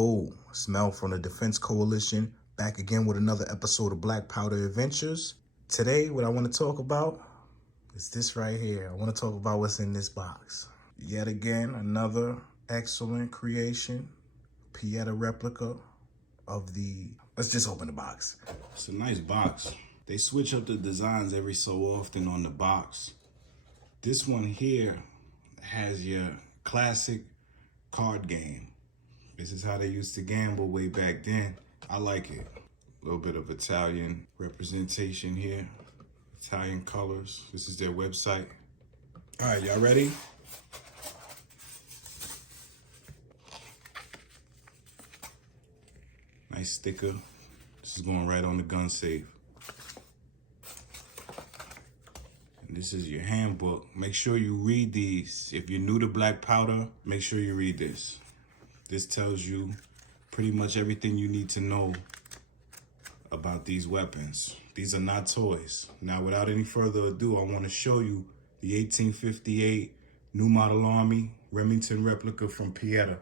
Yo, Smell from the Defense Coalition, back again with another episode of Black Powder Adventures. Today, what I want to talk about is this right here. I want to talk about what's in this box. Yet again, another excellent creation, Pietta replica of the... Let's just open the box. It's a nice box. They switch up the designs every so often on the box. This one here has your classic card game. This is how they used to gamble way back then. I like it. A little bit of Italian representation here. Italian colors. This is their website. All right, y'all ready? Nice sticker. This is going right on the gun safe. And this is your handbook. Make sure you read these. If you're new to black powder, make sure you read this. This tells you pretty much everything you need to know about these weapons. These are not toys. Now, without any further ado, I want to show you the 1858 New Model Army Remington replica from Pietta.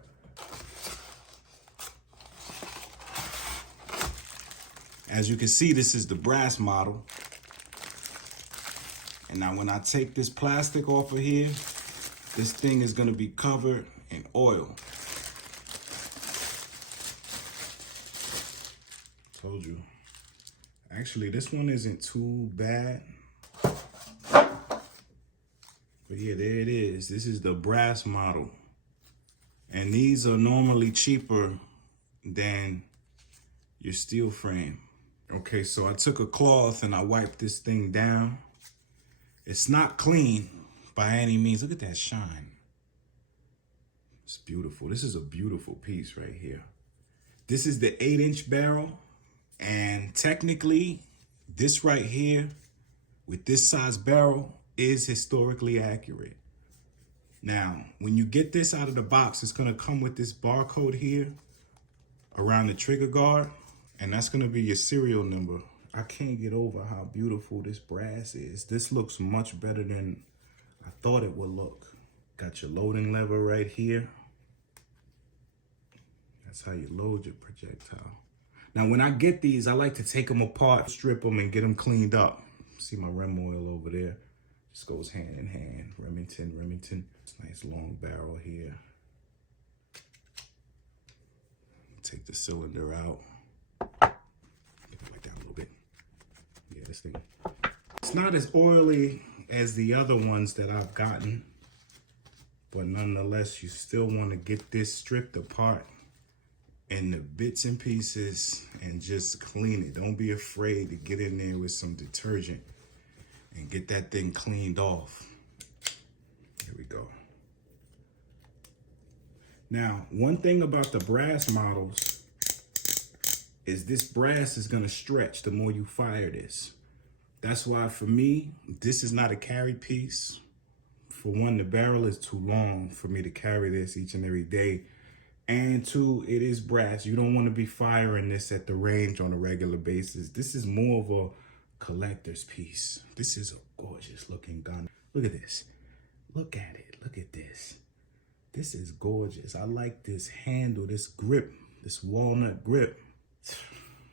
As you can see, this is the brass model. And now when I take this plastic off of here, this thing is going to be covered in oil. Told you. Actually, this one isn't too bad. But yeah, there it is. This is the brass model. And these are normally cheaper than your steel frame. Okay, so I took a cloth and I wiped this thing down. It's not clean by any means. Look at that shine. It's beautiful. This is a beautiful piece right here. This is the 8-inch barrel. And technically, this right here, with this size barrel, is historically accurate. Now, when you get this out of the box, it's gonna come with this barcode here around the trigger guard, and that's gonna be your serial number. I can't get over how beautiful this brass is. This looks much better than I thought it would look. Got your loading lever right here. That's how you load your projectile. Now, when I get these, I like to take them apart, strip them, and get them cleaned up. See my Rem oil over there? Just goes hand in hand. Remington. It's a nice long barrel here. Take the cylinder out. Get it like that a little bit. Yeah, this thing. It's not as oily as the other ones that I've gotten, but nonetheless, you still want to get this stripped apart in the bits and pieces and just clean it. Don't be afraid to get in there with some detergent and get that thing cleaned off. Here we go. Now, one thing about the brass models is this brass is gonna stretch the more you fire this. That's why for me, this is not a carried piece. For one, the barrel is too long for me to carry this each and every day. And two, it is brass. You don't want to be firing this at the range on a regular basis. This is more of a collector's piece. This is a gorgeous looking gun. Look at this. Look at it. Look at this. This is gorgeous. I like this handle, this grip, this walnut grip.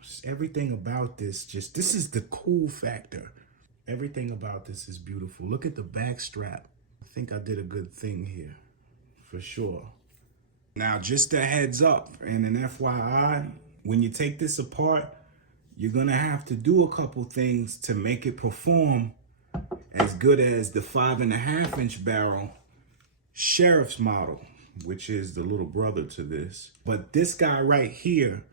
Just everything about this, this is the cool factor. Everything about this is beautiful. Look at the back strap. I think I did a good thing here, for sure. Now, just a heads up and an FYI, when you take this apart, you're gonna have to do a couple things to make it perform as good as the 5.5-inch barrel Sheriff's model, which is the little brother to this. But this guy right here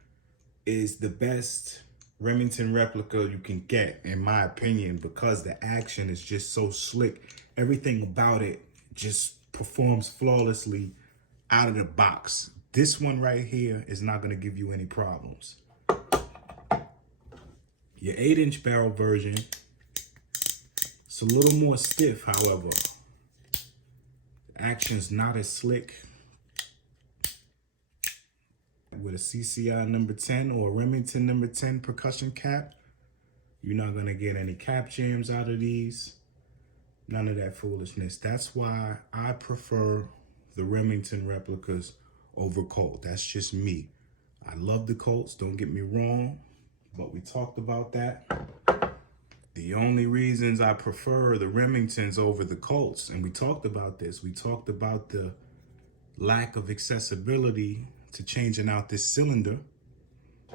is the best Remington replica you can get, in my opinion, because the action is just so slick. Everything about it just performs flawlessly out of the box. This one right here is not gonna give you any problems. Your 8-inch barrel version, it's a little more stiff, however. The action's not as slick. With a CCI number 10 or a Remington number 10 percussion cap, you're not gonna get any cap jams out of these. None of that foolishness. That's why I prefer the Remington replicas over Colt. That's just me. I love the Colts, don't get me wrong, but we talked about that. The only reasons I prefer the Remingtons over the Colts, and we talked about this, we talked about the lack of accessibility to changing out this cylinder.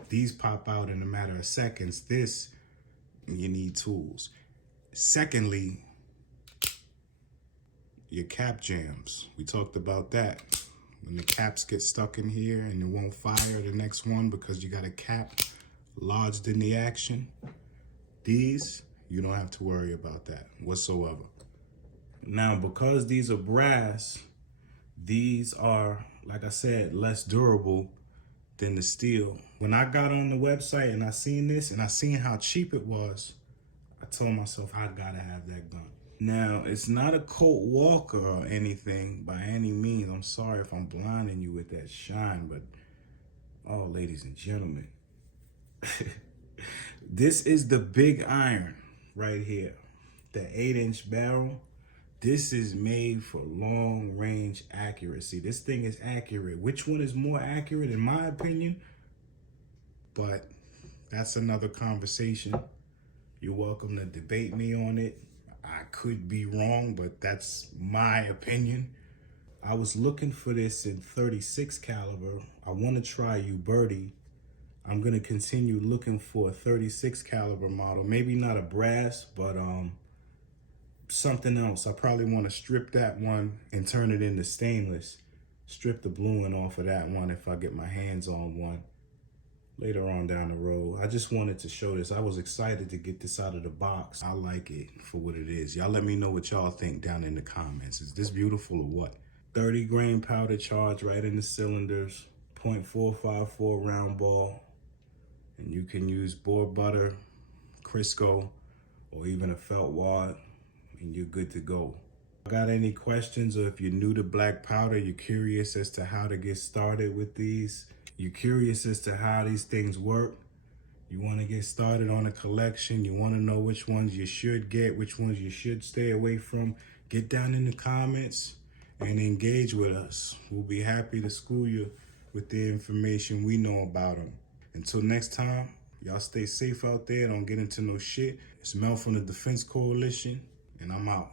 These pop out in a matter of seconds. This, you need tools. Secondly, your cap jams. We talked about that. When the caps get stuck in here and it won't fire the next one because you got a cap lodged in the action. These, you don't have to worry about that whatsoever. Now, because these are brass, these are, like I said, less durable than the steel. When I got on the website and I seen this and I seen how cheap it was, I told myself I gotta have that gun. Now, it's not a Colt Walker or anything by any means. I'm sorry if I'm blinding you with that shine, but oh, ladies and gentlemen, this is the big iron right here, the 8-inch barrel. This is made for long range accuracy. This thing is accurate. Which one is more accurate in my opinion? But that's another conversation. You're welcome to debate me on it. I could be wrong, but that's my opinion. I was looking for this in 36 caliber. I want to try you, Birdie. I'm going to continue looking for a 36 caliber model. Maybe not a brass, but something else. I probably want to strip that one and turn it into stainless. Strip the bluing off of that one if I get my hands on one later on down the road. I just wanted to show this. I was excited to get this out of the box. I like it for what it is. Y'all let me know what y'all think down in the comments. Is this beautiful or what? 30 grain powder charge right in the cylinders, .454 round ball. And you can use boar butter, Crisco, or even a felt wad, and you're good to go. Got any questions, or if you're new to black powder, you're curious as to how to get started with these, you're curious as to how these things work, you want to get started on a collection, you want to know which ones you should get, which ones you should stay away from, get down in the comments and engage with us. We'll be happy to school you with the information we know about them. Until next time, y'all stay safe out there. Don't get into no shit. It's Mel from the Defense Coalition, and I'm out.